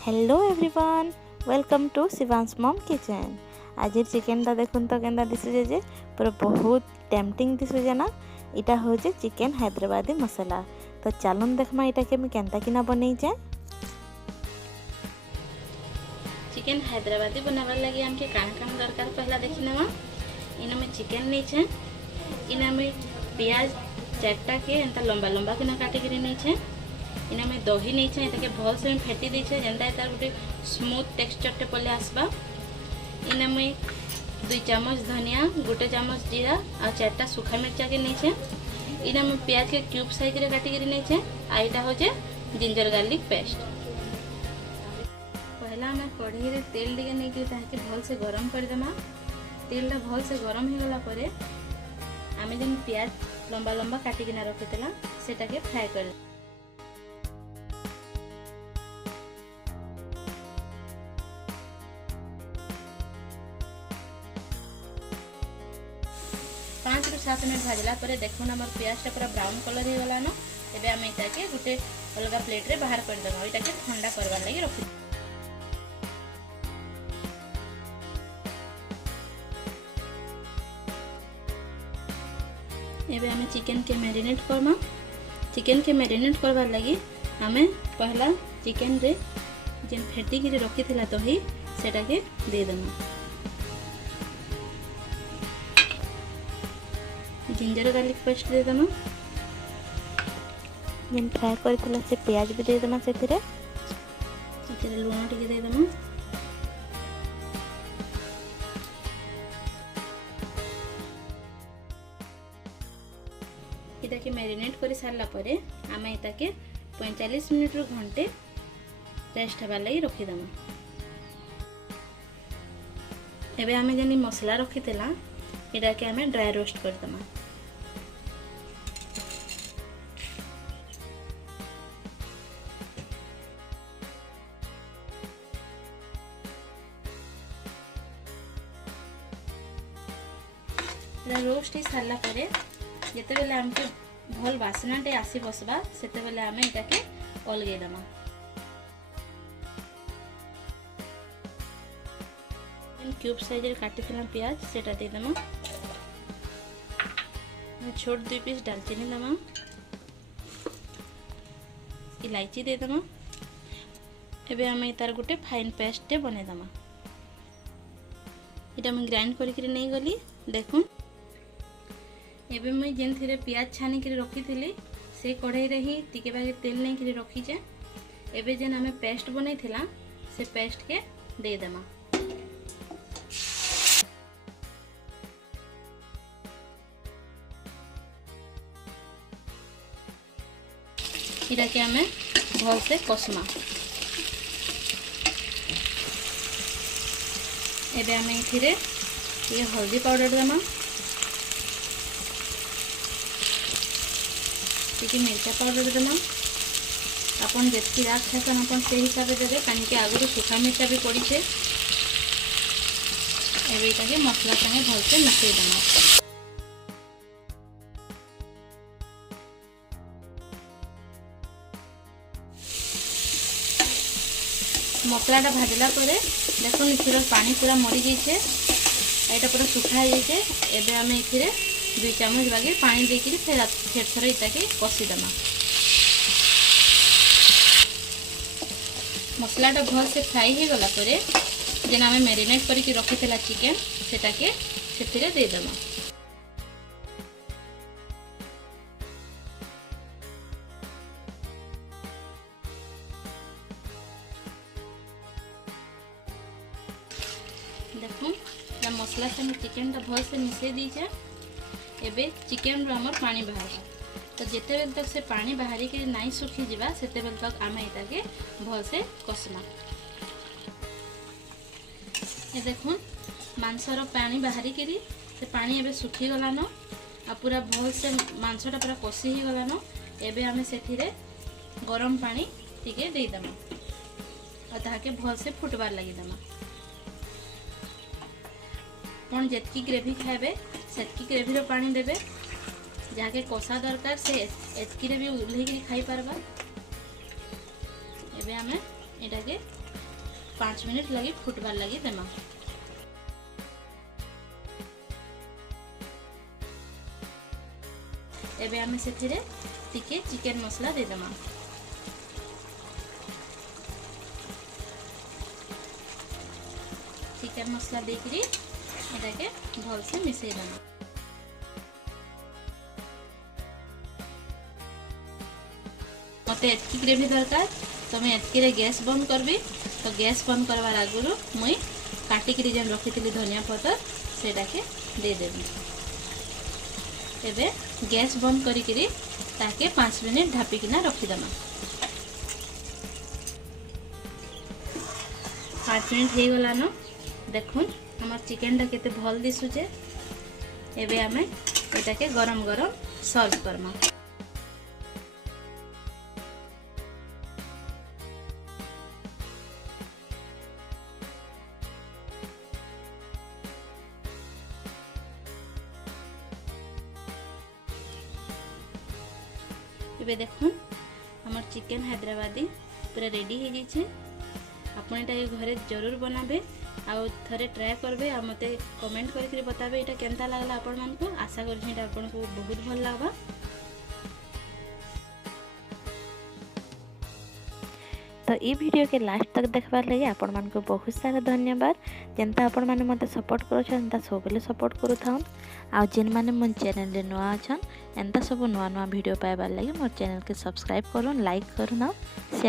Hello everyone, welcome to Shivansh mom kitchen. आज chicken टा देखुन तो केंदा दिसुजे जे पूरा बहुत टेम्पटिंग दिसुजे ना। इटा होजे चिकेन हैदराबादी मसाला। तो चलन देखमा इटा के मैं केंता किना बनै जे। चिकेन हैदराबादी बनावा लगी हमके कान कान दरकार पहला देखि नवा। इना में चिकेन नै छे, इना में प्याज चारटा के एंता लंबा लंबा किना काटी के नै छे। इना में दही नहीं छे, एटाके भल से फेटी दै छे जेंता तार गोटे स्मूथ टेक्सचर टे पले आसबा। इना में 2 चम्मच धनिया, 1 चम्मच जीरा और 4टा सूखा मिर्चा के नहीं छे। इना में प्याज के क्यूब साइज रे काटी के नहीं छे। आइटा हो जे जिंजर गार्लिक पेस्ट। पहला हम कढ़ाई रे तेल दिके नहीं के ताके भल से गरम कर देमा। तेल टा भल से गरम हो गला परे आमे जेन प्याज लंबा लंबा काटी के ना रखितला सेटा के फ्राई कर। पाँच रु 7 मिनट भाजला पर देखो ना प्याज टा पूरा ब्राउन कलर हो गला न। एबे हम इटा के गुटे अलगा प्लेट रे बाहर कर देबा। इटा के ठंडा करबार लागि रखि। एबे हम चिकन के मैरिनेट करबा। चिकन के मैरिनेट करबार लागि हमें पहला चिकन रे जेन फेटी के रखि थिला दही सेटा के दे देबा। जिंजर गार्लिक पेस्ट दे देमा। जेन फ्राई करथिला से प्याज भी दे देमा। सेथिरे लूण टिके दे देमा। इटा के मैरिनेट कर सारला परे आमे इटा के 45 मिनिट रु घंटे रेस्ट हबार लागि रखि देमा। एबे आमे जेनी मसला रखितेला इटा के आमे ड्राई रोस्ट कर देमा। रोस्ट ही सारला परे जेते बेले हमके भल बासना टे आसी बसबा सेते बेले हमें इटा के अलगे देमा। क्यूब साइज रे काटी थिला प्याज सेटा दे देमा। छोट 2 पीस दालचीनी देमा। इलायची दे देमा। एबे हमें तार गुटे फाइन पेस्ट टे बने देमा। इटा मैं ग्राइंड करिक नै गली देखुन। एबे मैं जेन थिरे प्याज छानी के रखी थिली से कढ़ाई रे ही टिके बागे तेल नै के रखी जे। एबे जेन हमें पेस्ट बनै थिला से पेस्ट के दे देमा। इटा के हमें भल से कसमा। एबे हमें इथिरे ये हल्दी पाउडर देमा। टिके मिर्चा पाउडर देमा। अपन जेतकी राख खासन अपन से हिसाब से देबे कानी के आगु सूखा मिर्चा भी पड़ी छे। एबे इटा के मसला संगे भल से मिसै देमा। मसलाटा भाजला परे देखो इथिर पानी पूरा मरी जाइछे। एटा पूरा सुखा जाइछे। एबे हमें इथिरे 2 चम्मच बागे पानी देके फेर थोड़ा इटा के कसी देमा। मसलाटा भल से फ्राई हो गला परे जेन हमें मैरिनेट करके रखी थिला चिकन सेटा के सेथिरे दे देमा। देखो मसला संगे चिकन टा भल से मिसै दीचे। एबे चिकन रो हमर पानी बाहर तो जेते बेल तक से पानी बाहरी के नहीं सुखी जिबा सेते बेल तक आमे इटा के भल से कसमा। ए देखो मांसर पानी बाहरी के से पानी एबे सुखी गला न आ पूरा भल से मांसटा पूरा कसी ही गला न। एबे हमें सेथिरे गरम पानी टिके दे देमा आ ताके भल से फुटबार लागि देमा। अपन जेतकी ग्रेवी खाइबे सेतकी ग्रेवी रो पानी देबे। जाके कषा दरकार से एतकी रे भी उल्हे खाई पारबा। एबे हमें एटा के 5 मिनट लगी फुटबार लगी देमा। एबे आमे सेथिरे टिके चिकन मसला दे देमा। चिकन मसला देकरी एटाके भल से मिसई देमा। मते एतकी ग्रेवी दरकार तो मैं एतकी रे गैस बंद करबी। तो गैस बंद करवार आगुरु मुई काटिकी जेन रखिथिली धनिया पतर सेटाके दे देबी। एबे गैस बंद करिकिरी ताके 5 मिनिट ढापिकिना रखिदेमा। 5 मिनिट हो गलान देखुन हमर चिकन केते भल दिसुचे। एबे आमे एटाके गरम गरम सर्व करमा। एबे देखुन हमर चिकन हैदराबादी पूरा रेडी हो जाइए। आपण एटा घरे जरूर बनाबे आउ थरे ट्राए करबे आ मते कमेंट करके बताबे एटा केनता लागला आपण मानकु। आशा करछि एटा आपण को बहुत भल लागबा। तो ये वीडियो के लास्ट तक देखबार लगे आपण मान को बहुत सारा धन्यवाद। जेनता आपण माने मते सपोर्ट करो एंता सब बेले सपोर्ट करू थाउन। आ जेन माने मोर चैनल रे नुआ अछन एंता सब नुआ नुआ वीडियो पाइबार लगे मोर चैनल के सब्सक्राइब करूँ, लाइक करूँ, शेयर